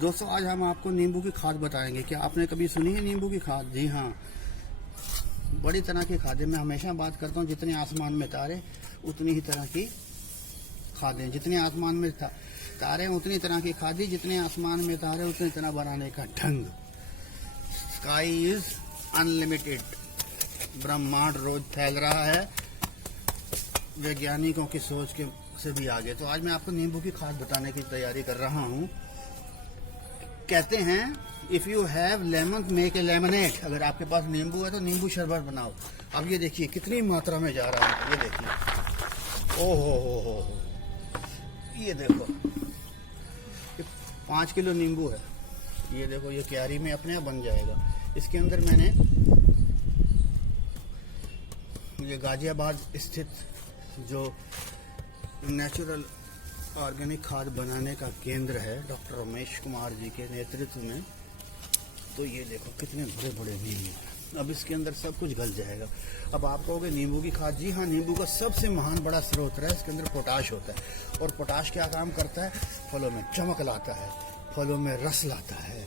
दोस्तों आज हम आपको नींबू की खाद बताएंगे। क्या आपने कभी सुनी है नींबू की खाद? जी हाँ, बड़ी तरह की खादें। मैं हमेशा बात करता हूँ, जितने आसमान में तारे उतनी ही तरह की खादें। जितने आसमान में तारे उतनी तरह की खादी, जितने आसमान में तारे उतनी तरह बनाने का ढंग। Sky is unlimited. ब्रह्मांड रोज फैल रहा है वैज्ञानिकों की सोच के से भी आगे। तो आज मैं आपको नींबू की खाद बताने की तैयारी कर रहा हूँ। कहते हैं if you have lemon make a lemonade. अगर आपके पास नींबू है तो नींबू शरबत बनाओ। अब ये देखिए कितनी मात्रा में जा रहा है, ये देखिए। ओ हो, ये देखो, ये 5 किलो नींबू है। ये देखो, ये क्यारी में अपने आप बन जाएगा। इसके अंदर मैंने ये गाजियाबाद स्थित जो नेचुरल ऑर्गेनिक खाद बनाने का केंद्र है, डॉक्टर रमेश कुमार जी के नेतृत्व में, तो ये देखो कितने बड़े बड़े नींबू हैं। अब इसके अंदर सब कुछ गल जाएगा। अब आप कहोगे नींबू की खाद? जी हाँ, नींबू का सबसे महान बड़ा स्रोत है। इसके अंदर पोटाश होता है। और पोटाश क्या काम करता है? फलों में चमक लाता है, फलों में रस लाता है,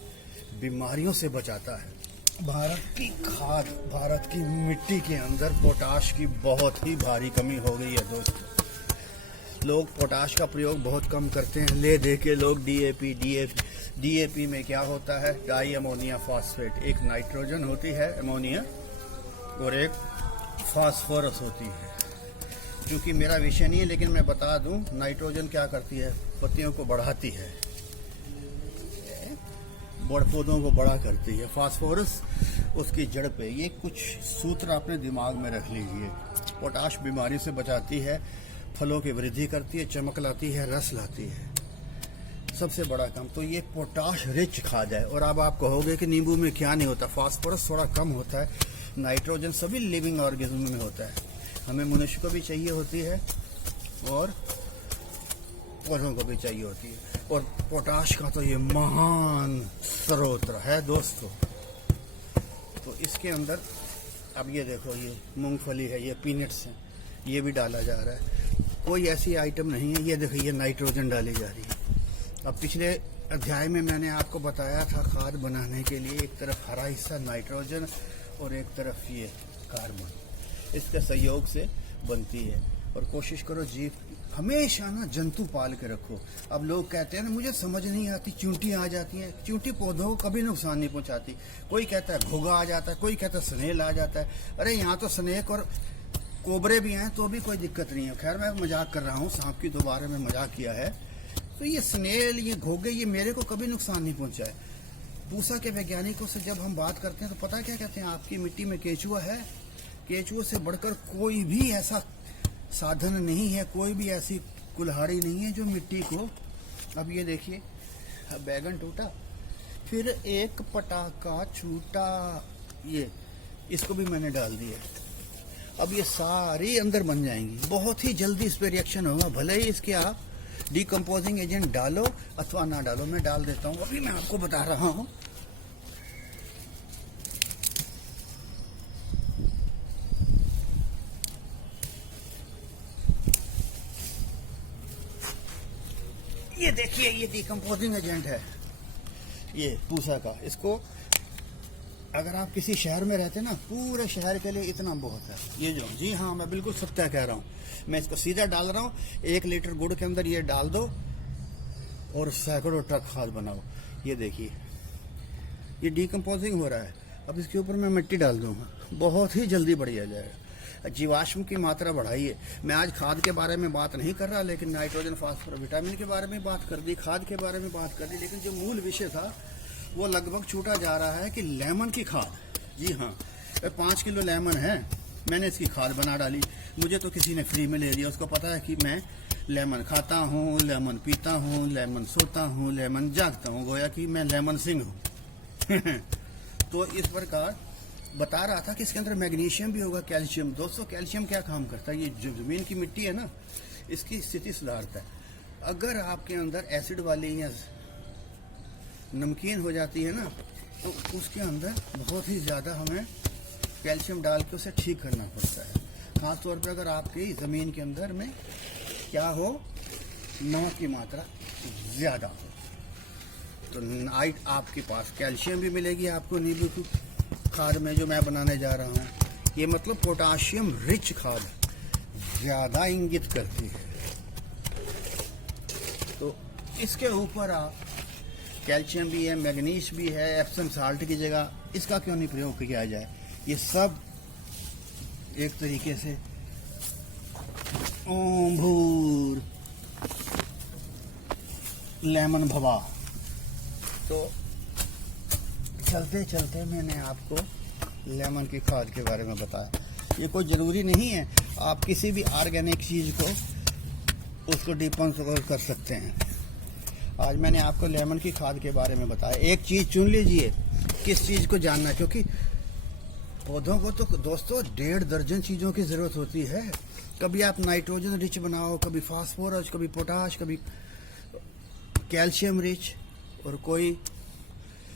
बीमारियों से बचाता है। भारत की खाद, भारत की मिट्टी के अंदर पोटाश की बहुत ही भारी कमी हो गई है दोस्तों। लोग पोटाश का प्रयोग बहुत कम करते हैं। ले दे के लोग डीएपी में क्या होता है? Di ammonia phosphate. एक नाइट्रोजन होती है अमोनिया और एक फास्फोरस होती है। क्योंकि मेरा विषय नहीं है लेकिन मैं बता दूं, नाइट्रोजन क्या करती है? पत्तियों को बढ़ाती है, पौधों को बड़ा करती है। फास्फोरस उसकी जड़ पे। ये कुछ सूत्र अपने दिमाग में रख लीजिए। पोटाश बीमारी से बचाती है, फलों की वृद्धि करती है, चमक लाती है, रस लाती है। सबसे बड़ा काम तो ये पोटाश रिच खाद है। और अब आप कहोगे कि नींबू में क्या नहीं होता? फास्फोरस थोड़ा कम होता है, नाइट्रोजन सभी लिविंग ऑर्गेनिज्म में होता है। हमें मनुष्य को भी चाहिए होती है और पौधों को भी चाहिए होती है। और पोटाश का तो ये महान स्रोत है दोस्तों। तो इसके अंदर अब ये देखो, ये मूंगफली है, ये पीनट्स हैं, ये भी डाला जा रहा है। कोई ऐसी आइटम नहीं है। ये देखो, ये नाइट्रोजन डाली जा रही है। अब पिछले अध्याय में मैंने आपको बताया था खाद बनाने के लिए एक तरफ हरा हिस्सा नाइट्रोजन और एक तरफ ये कार्बन, इसके सहयोग से बनती है। और कोशिश करो जीव हमेशा ना जंतु पाल के रखो। अब लोग कहते हैं ना, मुझे समझ नहीं आती, चींटी आ जाती है। चींटी पौधों को कभी नुकसान नहीं पहुंचाती। कोई कहता है घोगा आ जाता है, कोई कहता है स्नेल आ जाता है। अरे यहाँ तो स्नेक और कोबरे भी हैं तो भी कोई दिक्कत नहीं है। खैर मैं मजाक कर रहा हूँ, सांप की दोबारा में मजाक किया है। तो ये स्नेल, ये घोगे, ये मेरे को कभी नुकसान नहीं पहुंचाए। पूसा के वैज्ञानिकों से जब हम बात करते हैं तो पता क्या कहते हैं? आपकी मिट्टी में केचुआ है। केचुए से बढ़कर कोई भी ऐसा साधन नहीं है, कोई भी ऐसी कुल्हाड़ी नहीं है जो मिट्टी को। अब ये देखिए, बैगन टूटा, फिर एक पटाखा छूटा। ये इसको भी मैंने डाल दिया। अब ये सारी अंदर बन जाएंगी। बहुत ही जल्दी इस पे रिएक्शन होगा। भले ही इसके आप डिकम्पोजिंग एजेंट डालो अथवा ना डालो। मैं डाल देता हूँ, अभी मैं आपको बता रहा हूँ। ये देखिए, ये डिकम्पोजिंग एजेंट है, ये पूसा का। इसको अगर आप किसी शहर में रहते ना, पूरे शहर के लिए इतना बहुत है। ये जो, जी हाँ, मैं बिल्कुल सत्य कह रहा हूँ। मैं इसको सीधा डाल रहा हूँ। 1 लीटर गुड़ के अंदर ये डाल दो और सैकड़ों ट्रक खाद बनाओ। ये देखिए, ये डिकम्पोजिंग हो रहा है। अब इसके ऊपर मैं मिट्टी डाल दूंगा, बहुत ही जल्दी बढ़ जाएगा। जीवाश्म की मात्रा बढ़ाइए। मैं आज खाद के बारे में बात नहीं कर रहा, लेकिन नाइट्रोजन, फास्फोरस, विटामिन के बारे में बात कर दी, खाद के बारे में बात कर दी। लेकिन जो मूल विषय था वो लगभग छूटा जा रहा है कि लेमन की खाद। जी हाँ, 5 किलो लेमन है, मैंने इसकी खाद बना डाली। मुझे तो किसी ने फ्री में ले दिया। उसको पता है कि मैं लेमन खाता हूँ, लेमन पीता हूँ, लेमन सोता हूँ, लेमन जागता हूँ, गोया कि मैं लेमन सिंह हूँ। तो इस प्रकार बता रहा था कि इसके अंदर मैग्नीशियम भी होगा, कैल्शियम। दोस्तों, कैल्शियम क्या काम करता है? ये जो जमीन की मिट्टी है ना, इसकी स्थिति सुधारता है। अगर आपके अंदर एसिड वाली या नमकीन हो जाती है ना, तो उसके अंदर बहुत ही ज़्यादा हमें कैल्शियम डाल के उसे ठीक करना पड़ता है। खास तौर पर अगर आपकी ज़मीन के अंदर में क्या हो, नमक की मात्रा ज़्यादा हो। तो नाइट आपके पास कैल्शियम भी मिलेगी आपको नींबू की खाद में जो मैं बनाने जा रहा हूँ। ये मतलब पोटाशियम रिच खाद ज़्यादा इंगित करती है। तो इसके ऊपर आप कैल्शियम भी है, मैग्नीज भी है, एप्सम साल्ट की जगह इसका क्यों नहीं प्रयोग किया जाए। ये सब एक तरीके से ओम भूर लेमन भवा। तो चलते चलते मैंने आपको लेमन की खाद के बारे में बताया। ये कोई ज़रूरी नहीं है आप किसी भी ऑर्गेनिक चीज़ को उसको डिकम्पोज कर सकते हैं। आज मैंने आपको लेमन की खाद के बारे में बताया। एक चीज़ चुन लीजिए किस चीज़ को जानना, क्योंकि पौधों को तो दोस्तों 1.5 दर्जन चीज़ों की ज़रूरत होती है। कभी आप नाइट्रोजन रिच बनाओ, कभी फास्फोरस, कभी पोटाश, कभी कैल्शियम रिच, और कोई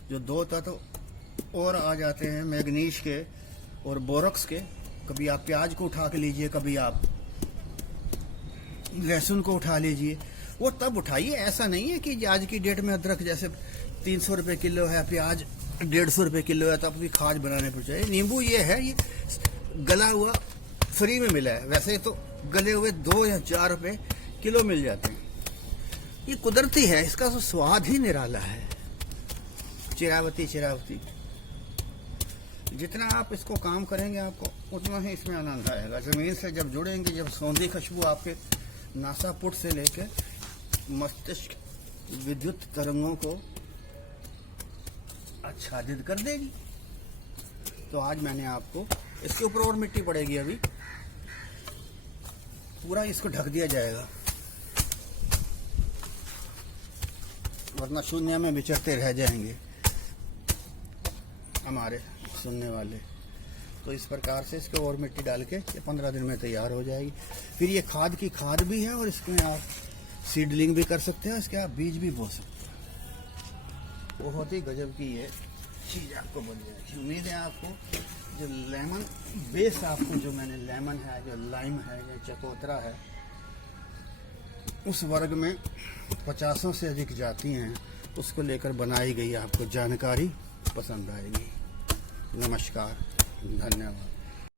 जो 2 तत्व और आ जाते हैं मैग्नीज के और बोरक्स के। कभी आप प्याज को उठा के लीजिए, कभी आप लहसुन को उठा लीजिए। वो तब उठाइए, ऐसा नहीं है कि आज की डेट में अदरक जैसे 300 रुपये किलो है, प्याज 150 रुपये किलो है, तब भी खाद बनाने पर चाहिए। नींबू ये है, ये गला हुआ फ्री में मिला है, वैसे तो गले हुए 2 या 4 रुपये किलो मिल जाते हैं। ये कुदरती है, इसका तो स्वाद ही निराला है। चिरावती जितना आप इसको काम करेंगे आपको उतना ही इसमें आनंद आएगा। ज़मीन से जब जुड़ेंगे, जब सौंधी खुशबू आपके नासापुट से लेकर मस्तिष्क विद्युत तरंगों को आच्छादित कर देगी। तो आज मैंने आपको इसके ऊपर और मिट्टी पड़ेगी, अभी पूरा इसको ढक दिया जाएगा, वरना शून्य में विचरते रह जाएंगे हमारे सुनने वाले। तो इस प्रकार से इसके और मिट्टी डाल के 15 दिन में तैयार हो जाएगी। फिर ये खाद की खाद भी है, और इसमें आप सीडलिंग भी कर सकते हैं, इसके आप बीज भी बो सकते हैं। बहुत ही गजब की ये चीज़ आपको बन जाएगी। उम्मीद है आपको जो लेमन बेस, आपको जो मैंने लेमन है, जो लाइम है, जो चकोतरा है, उस वर्ग में 50 से अधिक जाती हैं, उसको लेकर बनाई गई आपको जानकारी पसंद आएगी। नमस्कार, धन्यवाद।